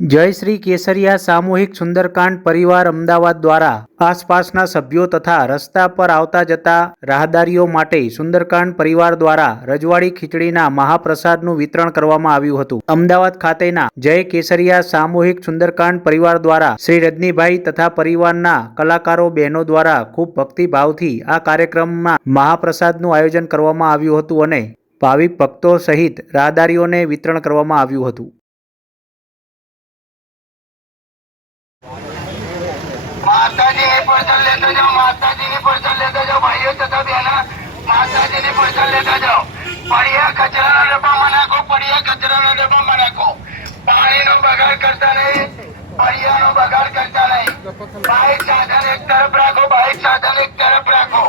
જય શ્રી કેસરિયા સામૂહિક સુંદરકાંડ પરિવાર અમદાવાદ દ્વારા આસપાસના સભ્યો તથા રસ્તા પર આવતા જતા રાહદારીઓ માટે સુંદરકાંડ પરિવાર દ્વારા રજવાડી ખીચડીના મહાપ્રસાદનું વિતરણ કરવામાં આવ્યું હતું। અમદાવાદ ખાતેના જય કેસરિયા સામૂહિક સુંદરકાંડ પરિવાર દ્વારા શ્રી રજનીભાઈ તથા પરિવારના કલાકારો બહેનો દ્વારા ખૂબ ભક્તિભાવથી આ કાર્યક્રમમાં મહાપ્રસાદનું આયોજન કરવામાં આવ્યું હતું અને ભાવિક ભક્તો સહિત રાહદારીઓને વિતરણ કરવામાં આવ્યું હતું। माताजी ने पर्चल लेते जाओ, माताजी ने पर्चल लेते जाओ, भाइयों तथा बहना माताजी ने पर्चल लेते जाओ। बढ़िया कचरा नो डब्बा मना को, बढ़िया कचरा नो डब्बा मना को। पानी नो बगाड़ करता नहीं, बढ़िया नो बगाड़ करता नहीं। बाइक साधन एक तरफ रखो, बाइक साधन एक तरफ रखो।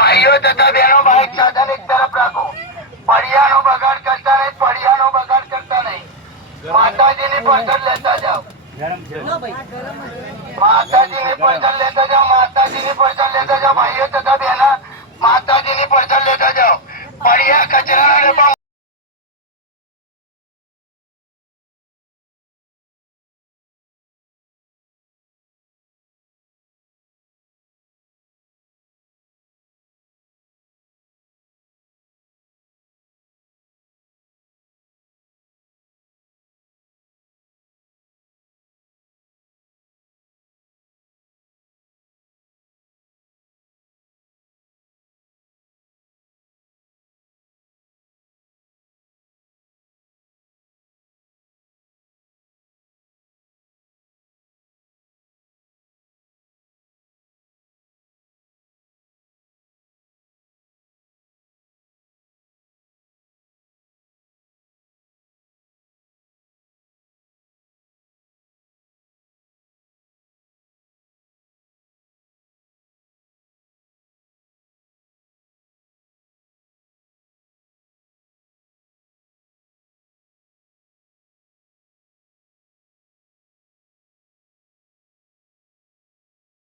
भाइयों तथा बहनों बाइक साधन एक तरफ रखो। बढ़िया नो बगाड़ करता नहीं, बढ़िया नो बगाड़ करता नहीं। माताजी ने पर्चल लेता जाओ, माताजी ने पर्चल लेते जाओ, माताजी ने पर्चल लेते जाओ, भाइयों तथा बहना माताजी ने पर्चल लेते जाओ। बढ़िया कचरा